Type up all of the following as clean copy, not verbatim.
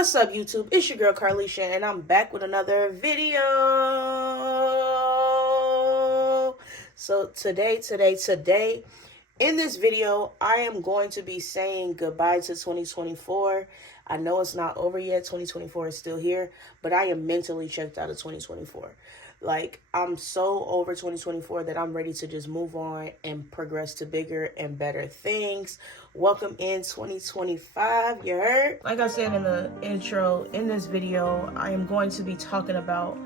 What's up, YouTube? It's your girl Carlisha, and I'm back with another video. So today, in this video, I am going to be saying goodbye to 2024. I know it's not over yet. 2024 is still here, but I am mentally checked out of 2024. Like, I'm so over 2024 that I'm ready to just move on and progress to bigger and better things. Welcome in 2025, you heard? Like I said in the intro, in this video, I am going to be talking about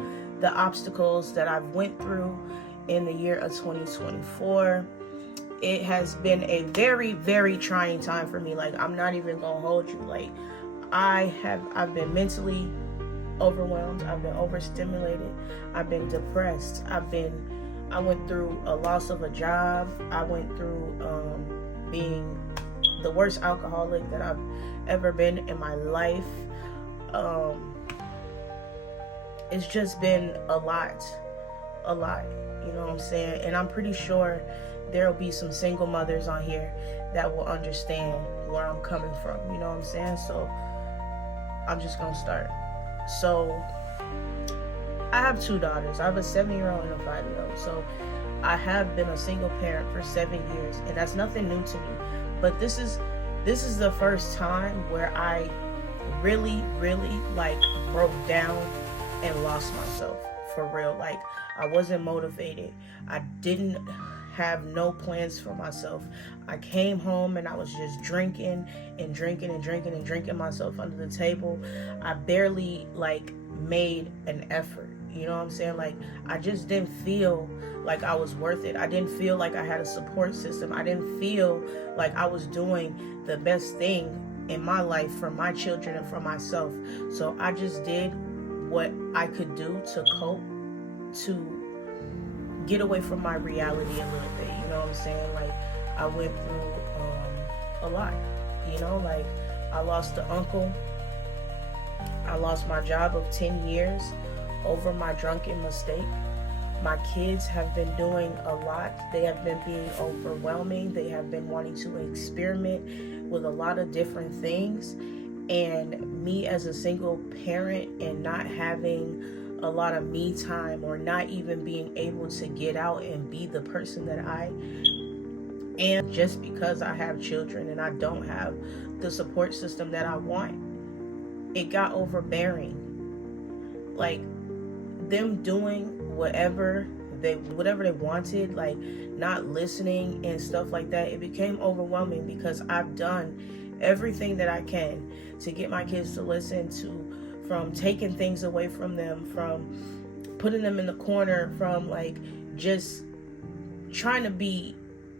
the obstacles that I've went through in the year of 2024. It has been a very, very trying time for me. Like, I'm not even gonna hold you. Like, I've been mentally overwhelmed. I've been overstimulated. I've been depressed. I went through a loss of a job. I went through being the worst alcoholic that I've ever been in my life. It's just been a lot, you know what I'm saying? And I'm pretty sure there will be some single mothers on here that will understand where I'm coming from, you know what I'm saying? So I'm just gonna start. So I have two daughters. I have a 7-year-old and a 5-year-old. So I have been a single parent for 7 years, and that's nothing new to me. But this is the first time where I really like broke down and lost myself for real. Like, I wasn't motivated. I didn't have no plans for myself. I came home and I was just drinking myself under the table. I barely like made an effort. You know what I'm saying? Like, I just didn't feel like I was worth it. I didn't feel like I had a support system. I didn't feel like I was doing the best thing in my life for my children and for myself. So I just did what I could do to cope, to get away from my reality a little bit. You know what I'm saying? Like, I went through a lot. You know, like, I lost an uncle. I lost my job of 10 years over my drunken mistake. My kids have been doing a lot. They have been being overwhelming. They have been wanting to experiment with a lot of different things. And me as a single parent and not having a lot of me time, or not even being able to get out and be the person that I am, just because I have children and I don't have the support system that I want, it got overbearing. Like, them doing whatever they wanted, like not listening and stuff like that, it became overwhelming because I've done everything that I can to get my kids to listen, to from taking things away from them, from putting them in the corner, from like just trying to be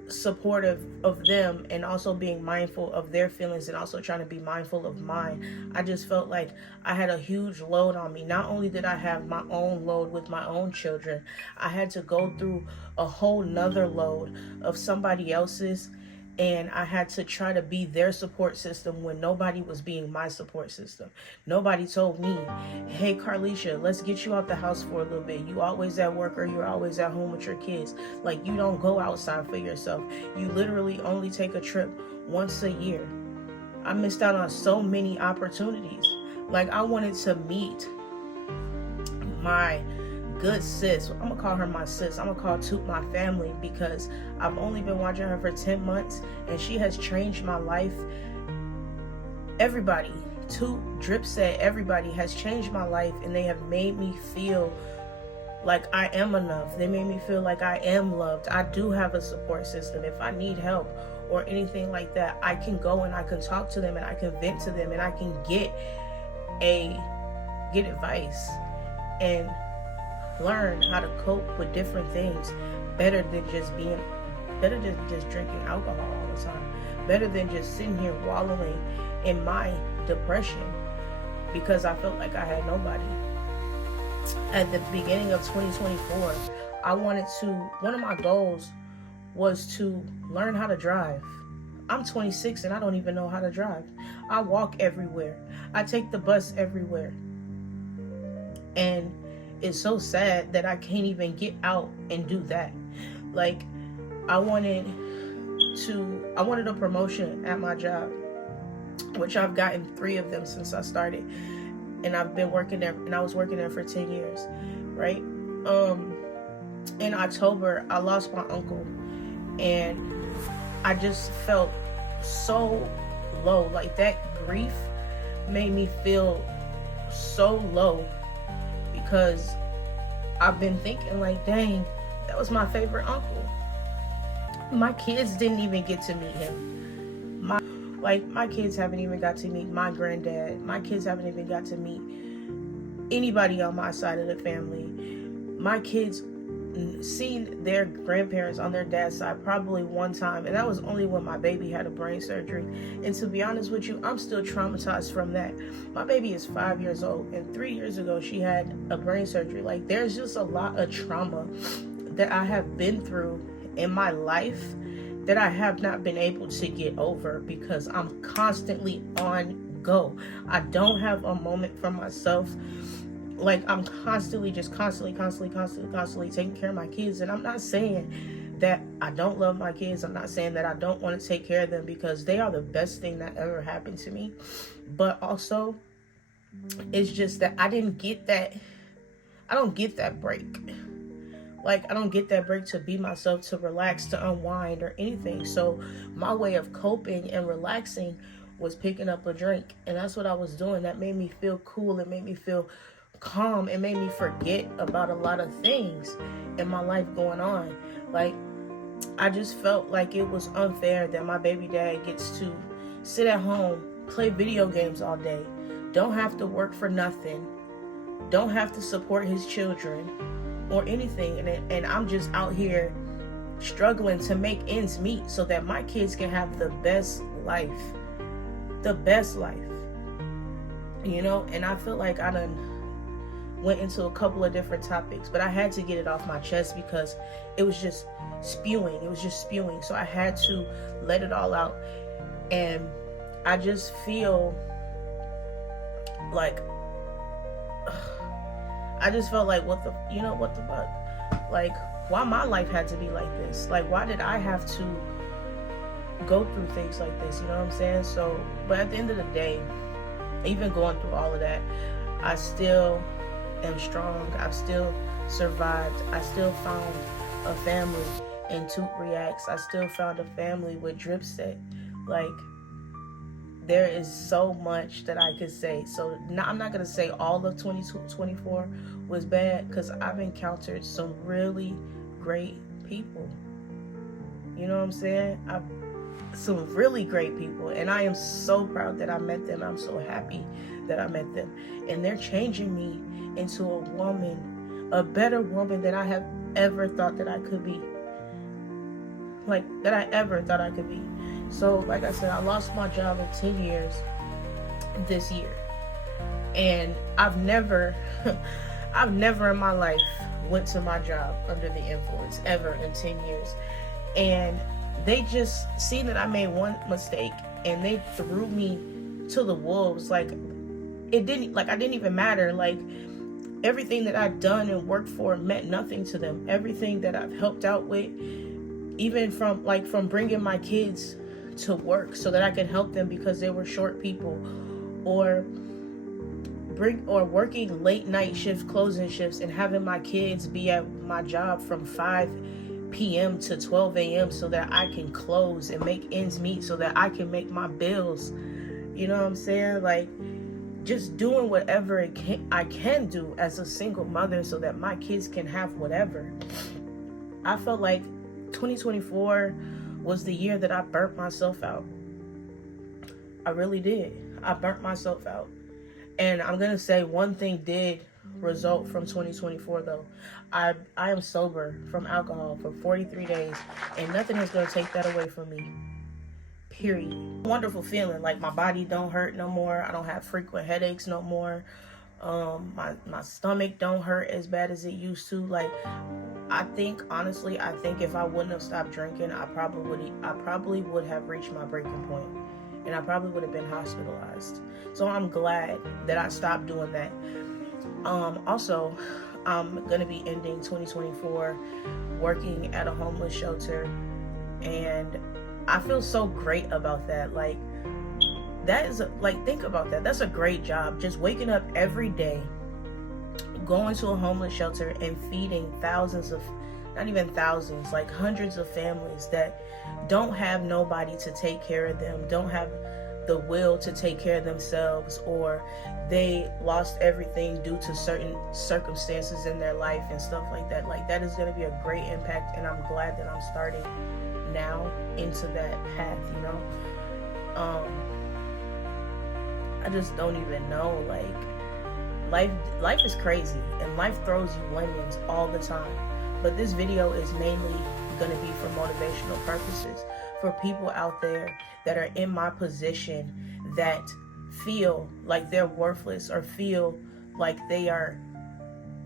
supportive of them and also being mindful of their feelings and also trying to be mindful of mine. I just felt like I had a huge load on me. Not only did I have my own load with my own children, I had to go through a whole nother load of somebody else's, and I had to try to be their support system when nobody was being my support system. Nobody told me, hey Carlisha, let's get you out the house for a little bit. You always at work, or you're always at home with your kids. Like, you don't go outside for yourself. You literally only take a trip once a year. I missed out on so many opportunities. Like, I wanted to meet my good sis. I'm gonna call her my sis. I'm gonna call Toot my family, because I've only been watching her for 10 months and she has changed my life. Everybody, Toot, Dripset, everybody has changed my life, and they have made me feel like I am enough. They made me feel like I am loved. I do have a support system. If I need help or anything like that, I can go and I can talk to them and I can vent to them and I can get advice and learn how to cope with different things better than just drinking alcohol all the time, better than just sitting here wallowing in my depression because I felt like I had nobody. At the beginning of 2024, one of my goals was to learn how to drive. I'm 26 and I don't even know how to drive. I walk everywhere. I take the bus everywhere. And it's so sad that I can't even get out and do that. Like, I wanted a promotion at my job. which I've gotten 3 of them since I started. And I've been working there, and I was working there for 10 years, right? In October, I lost my uncle, and I just felt so low. Like, that grief made me feel so low, because I've been thinking, like, dang, that was my favorite uncle. My kids didn't even get to meet him. My kids haven't even got to meet my granddad. My kids haven't even got to meet anybody on my side of the family. My kids seen their grandparents on their dad's side probably one time, and that was only when my baby had a brain surgery. And to be honest with you, I'm still traumatized from that. My baby is 5 years old, and 3 years ago she had a brain surgery. Like, there's just a lot of trauma that I have been through in my life that I have not been able to get over, because I'm constantly on go. I don't have a moment for myself. Like, I'm constantly taking care of my kids. And I'm not saying that I don't love my kids. I'm not saying that I don't want to take care of them, because they are the best thing that ever happened to me. But also, it's just that I don't get that break. Like, I don't get that break to be myself, to relax, to unwind, or anything. So my way of coping and relaxing was picking up a drink. And that's what I was doing. That made me feel cool. It made me feel calm. It made me forget about a lot of things in my life going on. Like, I just felt like it was unfair that my baby dad gets to sit at home, play video games all day, don't have to work for nothing, don't have to support his children or anything, and I'm just out here struggling to make ends meet so that my kids can have the best life, you know. And I feel like I done went into a couple of different topics, but I had to get it off my chest because it was just spewing. So I had to let it all out. And I just feel like what the fuck? Like, why my life had to be like this? Like, why did I have to go through things like this? You know what I'm saying? So, but at the end of the day, even going through all of that, I still am strong. I've still survived. I still found a family in Toot Reacts. I still found a family with Dripset. Like, there is so much that I could say. So I'm not going to say all of 2024 was bad, because I've encountered some really great people. You know what I'm saying? Some really great people. And I am so proud that I met them. I'm so happy that I met them. And they're changing me into a woman, a better woman than I have ever thought that I could be. Like, that I ever thought I could be. So, like I said, I lost my job in 10 years this year. And I've never in my life went to my job under the influence, ever, in 10 years. And they just seen that I made one mistake, and they threw me to the wolves. Like, I didn't even matter. Like, everything that I've done and worked for meant nothing to them. Everything that I've helped out with, even from bringing my kids to work so that I can help them because they were short people, or working late night shifts, closing shifts, and having my kids be at my job from 5 p.m. to 12 a.m. so that I can close and make ends meet, so that I can make my bills. You know what I'm saying? Like, just doing whatever I can do as a single mother so that my kids can have whatever. I felt like 2024 was the year that I burnt myself out. I really did. I burnt myself out. And I'm going to say one thing did result from 2024 though. I am sober from alcohol for 43 days, and nothing is going to take that away from me. Period. Wonderful feeling. Like, my body don't hurt no more. I don't have frequent headaches no more. My stomach don't hurt as bad as it used to. Like, honestly, I think if I wouldn't have stopped drinking, I probably would have reached my breaking point, and I probably would have been hospitalized. So I'm glad that I stopped doing that. Also, I'm gonna be ending 2024 working at a homeless shelter, and I feel so great about that. Like, That is like, think about that. That's a great job. Just waking up every day, going to a homeless shelter and feeding thousands of, not even thousands, like hundreds of families that don't have nobody to take care of them, don't have the will to take care of themselves, or they lost everything due to certain circumstances in their life and stuff like that. Like, that is going to be a great impact, and I'm glad that I'm starting now into that path, you know. I just don't even know, like, life is crazy, and life throws you lemons all the time. But this video is mainly going to be for motivational purposes, for people out there that are in my position that feel like they're worthless, or feel like they are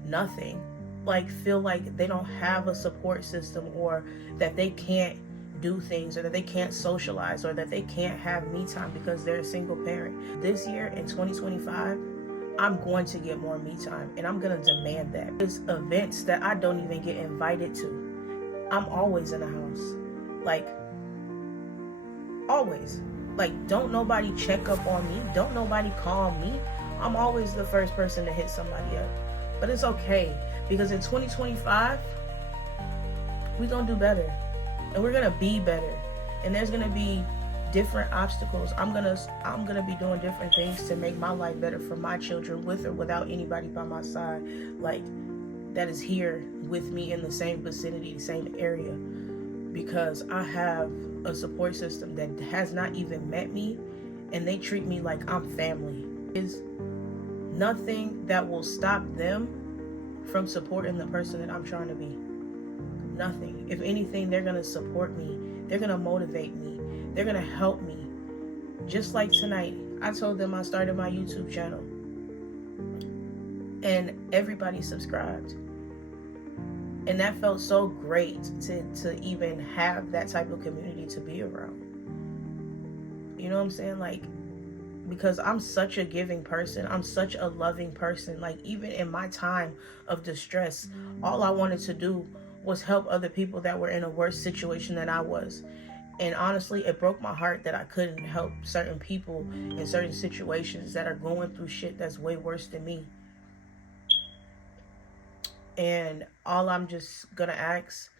nothing, like feel like they don't have a support system, or that they can't do things, or that they can't socialize, or that they can't have me time because they're a single parent. This year in 2025, I'm going to get more me time, and I'm going to demand that. There's events that I don't even get invited to. I'm always in the house. Like, always. Like, don't nobody check up on me. Don't nobody call me. I'm always the first person to hit somebody up. But it's okay, because in 2025, we're going to do better. And we're going to be better. And there's going to be different obstacles. I'm gonna be doing different things to make my life better for my children, with or without anybody by my side, like, that is here with me in the same vicinity, same area, because I have a support system that has not even met me, and they treat me like I'm family. There's nothing that will stop them from supporting the person that I'm trying to be. Nothing. If anything, they're gonna support me. They're gonna motivate me. They're going to help me. Just like tonight, I told them I started my YouTube channel, and everybody subscribed. And that felt so great to even have that type of community to be around. You know what I'm saying? Like, because I'm such a giving person. I'm such a loving person. Like, even in my time of distress, all I wanted to do was help other people that were in a worse situation than I was. And honestly, it broke my heart that I couldn't help certain people in certain situations that are going through shit that's way worse than me. And all I'm just gonna ask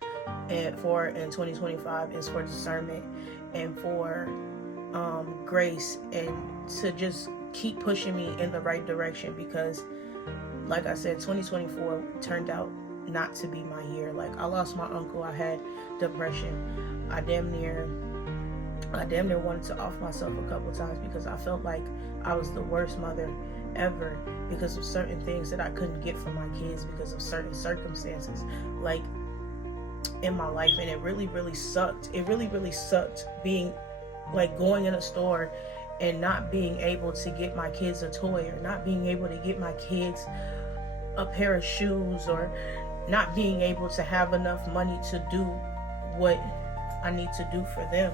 for in 2025 is for discernment, and for grace, and to just keep pushing me in the right direction, because, like I said, 2024 turned out not to be my year. Like, I lost my uncle. I had depression. I damn near wanted to off myself a couple times, because I felt like I was the worst mother ever, because of certain things that I couldn't get from my kids, because of certain circumstances, like, in my life. And it really, really sucked. It really, really sucked being, like, going in a store and not being able to get my kids a toy, or not being able to get my kids a pair of shoes, or not being able to have enough money to do what I need to do for them,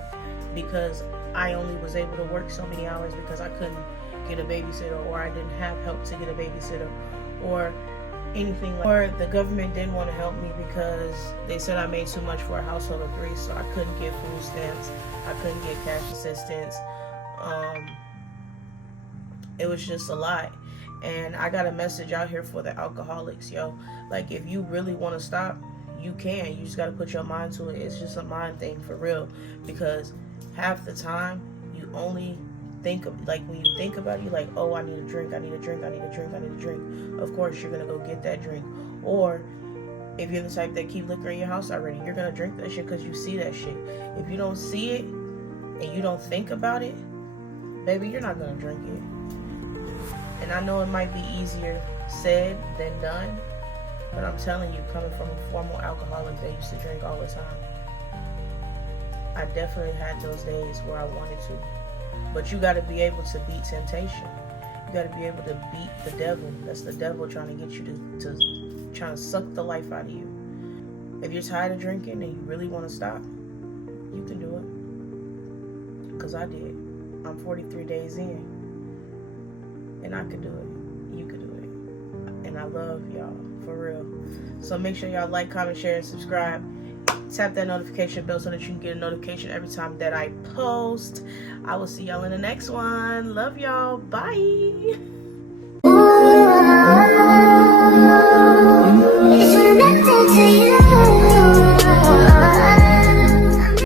because I only was able to work so many hours because I couldn't get a babysitter, or I didn't have help to get a babysitter, or anything like, or the government didn't want to help me because they said I made too much for a household of 3, so I couldn't get food stamps, I couldn't get cash assistance. It was just a lot. And I got a message out here for the alcoholics, yo. Like, if you really want to stop, you can. You just got to put your mind to it. It's just a mind thing, for real. Because half the time, you only think of, like, when you think about it, you're like, oh, I need a drink, I need a drink, I need a drink, I need a drink. Of course, you're going to go get that drink. Or if you're the type that keep liquor in your house already, you're going to drink that shit because you see that shit. If you don't see it and you don't think about it, baby, you're not going to drink it. And I know it might be easier said than done, but I'm telling you, coming from a former alcoholic that used to drink all the time, I definitely had those days where I wanted to. But you got to be able to beat temptation. You got to be able to beat the devil. That's the devil trying to get you to trying to suck the life out of you. If you're tired of drinking and you really want to stop, you can do it. Because I did. I'm 43 days in. And I could do it. You could do it. And I love y'all, for real. So make sure y'all like, comment, share, and subscribe. tap that notification bell so that you can get a notification every time that I post. I will see y'all in the next one. Love y'all. Bye.